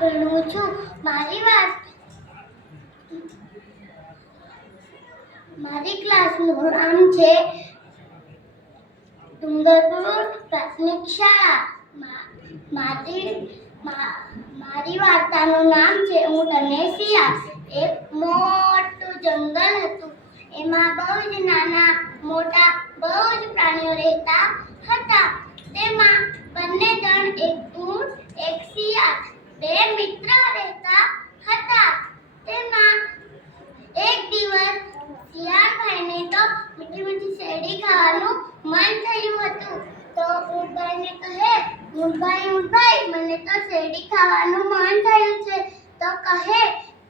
ભણું છું. મારી ક્લાસનું નામ છે ડુંગરપુર પ્રાથમિક શાળા. મારી વાર્તાનું નામ છે ઊંટ અને શિયાળ. એક મોટું જંગલ હતું. એમાં બહુ જ નાના મોટા બહુ જ પ્રાણીઓ રહેતા હતા. તેમાં બંને જણ, એક ઊંટ એક શિયાળ, બે મિત્ર રહેતા હતા. તેમાં એક દિવસ શિયાળભાઈને તો મીઠી મીઠી શેરડી ખાવાનું મન થયું હતું. તો ઊંટભાઈને કહે, ઊંટભાઈ મને તો શેરડી ખાવાનું મન થયું છે. તો કહે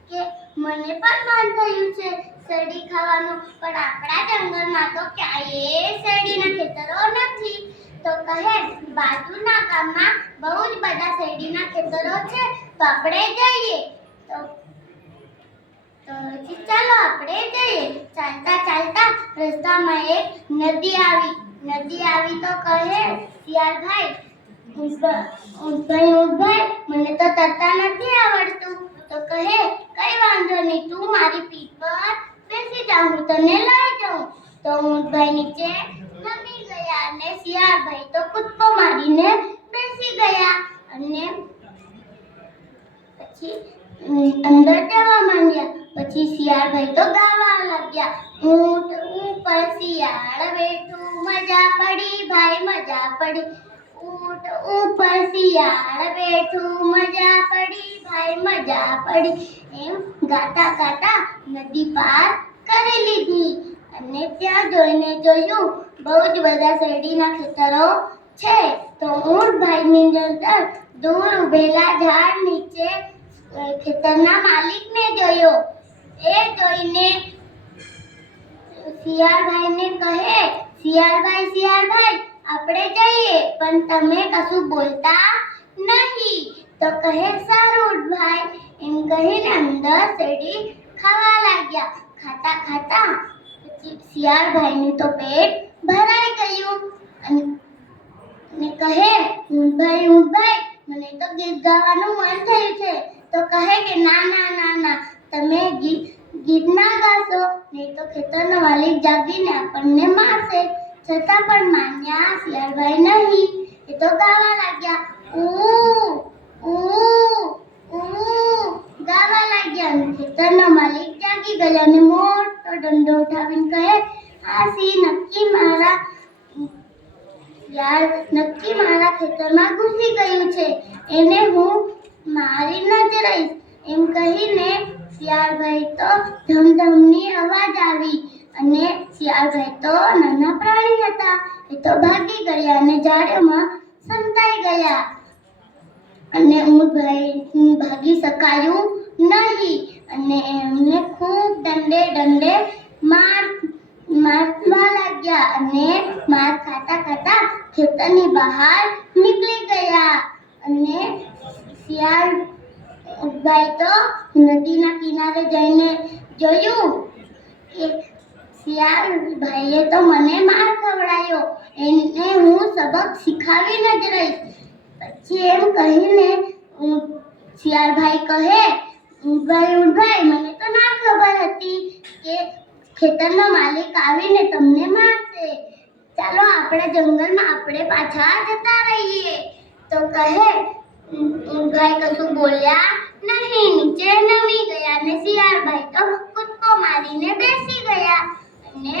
કે મને પણ મન થયું છે શેરડી ખાવાનું, પણ આપણા જંગલમાં તો ક્યાંય શેરડીના ખેતરો નથી. તો કહે, બાજુના ગામમાં બહુ જ બધા શેરડીના ખેતરો છે, તો આપણે જઈએ. તો ચાલો આપણે જઈએ. ચાલતા ચાલતા રસ્તામાં એક નદી આવી તો કહે શિયાળભાઈ, ઊંટભાઈ મને તો તરતા નથી આવડતું. તો કહે, કઈ વાંધો નહીં, તું મારી પીઠ પર બેસી જા, હું તને લઈ જાઉં. તો ઊંટભાઈ નીચે નમી ગયા અને શિયાળભાઈ તો કૂદકો મારીને બેસી ગયા અને પછી અંદર જવા માંડ્યા. પછી શિયાળભાઈ તો ગાવા લાગ્યા, ઊંટ ઉપર શિયાળ બેઠું, મજા પડી ભાઈ મજા પડી. ઊંટ ઉપર શિયાળ બેઠું, મજા પડી ભાઈ મજા પડી. એમ ગાતા ગાતા નદી પાર કરી લીધી અને ત્યાં જોયું બહુ જ બધા શેરડીના ખેતરો છે. તો ઊંટભાઈની નજર દૂર ઉભેલા ઝાડ નીચે ખેતરના માલિકને જોયો. એ જોઈને શિયાળભાઈને કહે, શિયાળભાઈ આપણે જઈએ, પણ તમે કશું બોલતા નહીં. તો કહે, સારું ઊંટભાઈ. એમ કહીને અંદર શેરડી ખાવા લાગ્યા. ખાતા ખાતા પછી શિયાળભાઈનું તો પેટ ભરાઈ ગયું અને કહે, ઊંટભાઈ મને તો ગીત ગાવાનું મન થયું છે. તો કહે કે ના તમે ગીત ના ગાશો, નહીં તો ખેતરનો માલિક જાગીને આપણને મારશે. છતાં પણ માન્યા શિયાળભાઈ નહીં. એ તો ગાવા લાગ્યા, ગાવા લાગ્યા. ખેતરનો માલિક જાગી ગયો અને મોટો દંડો ઉઠાવીને કહે, આ સિંહ નક્કી મારા ખેતરમાં ઘૂસી ગયું છે, એને હું મારી ન જ રહીશ. એમ કહીને શિયાળભાઈ તો ધમધમની અવાજ આવી અને શિયાળભાઈ તો નાના પ્રાણી હતા. એ તો ભાગી ગયા અને ઝાડમાં સંતાઈ ગયા અને ઊંટભાઈ ભાગી શકાયું નહીં અને એમને ખૂબ દંડે મારવા લાગ્યા અને માર ખાતા ખેતરની બહાર નીકળી ગયા. અને શિયાળભાઈ તો નદીના કિનારે જઈને જોયું કે શિયાળભાઈએ તો મને માર ખવડાવ્યો, એને હું સબક શીખાવીને જ રહીશ. પછી એમ કહીને શિયાળભાઈ કહે, ઊંટભાઈ મને તો ના ખબર હતી કે ખેતરનો માલિક આવીને તમને મારશે. ચાલો આપણા જંગલમાં આપણે પાછા જતા રહીએ. તો કહે ઊંટભાઈ કશું બોલ્યા નહીં, નીચે નમી ગયા અને શિયાળભાઈ તો કૂદકો મારીને બેસી ગયા અને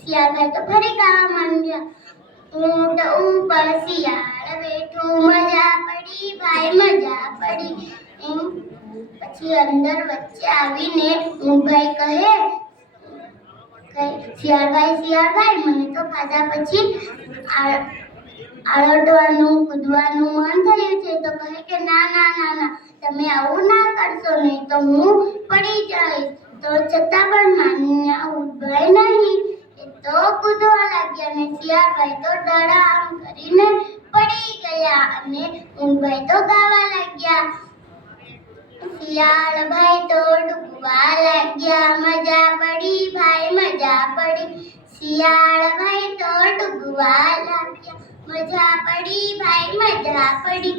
શિયાળભાઈ તો ફરી ગાવા માંડ્યા, ઊંટ ઉપર શિયાળ બેઠું, મજા પડી ભાઈ મજા પડી. એમ પછી અંદર વચ્ચે આવીને ઊંટભાઈ કહે, શિયાળભાઈ મને તો ખાધા પછી આળોટવાનું કૂદવાનું મન થયું છે. તો કહે કે ના તમે આવું ના કરશો, નહીં તો હું પડી જઈશ. તો છતાં પણ માન્યા ઊંટભાઈ નહીં. એ તો કૂદવા લાગ્યા અને શિયાળભાઈ તો ધડામ કરીને પડી ગયા અને ઊંટભાઈ તો ગાવા લાગ્યા, શિયાળભાઈ તો ડૂબવા લાગ્યા, મજા પડી ભાઈ મજા પડી. શિયાળભાઈ તો ડૂબવા લાગ્યા, મજા પડી ભાઈ મજા પડી.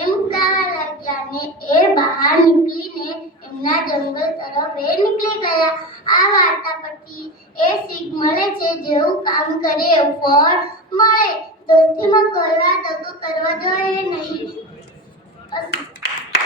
એમ ગાવા અને એ બહાર નીકળીને એમના જંગલ તરફ નીકળી ગયા. આ વાર્તા પરથી એ શીખ મળે છે જેવું કામ કરે એવું ફળ મળે. દોસ્તીમાં કોઈ વાર દગો કરવા જોઈએ નહીં.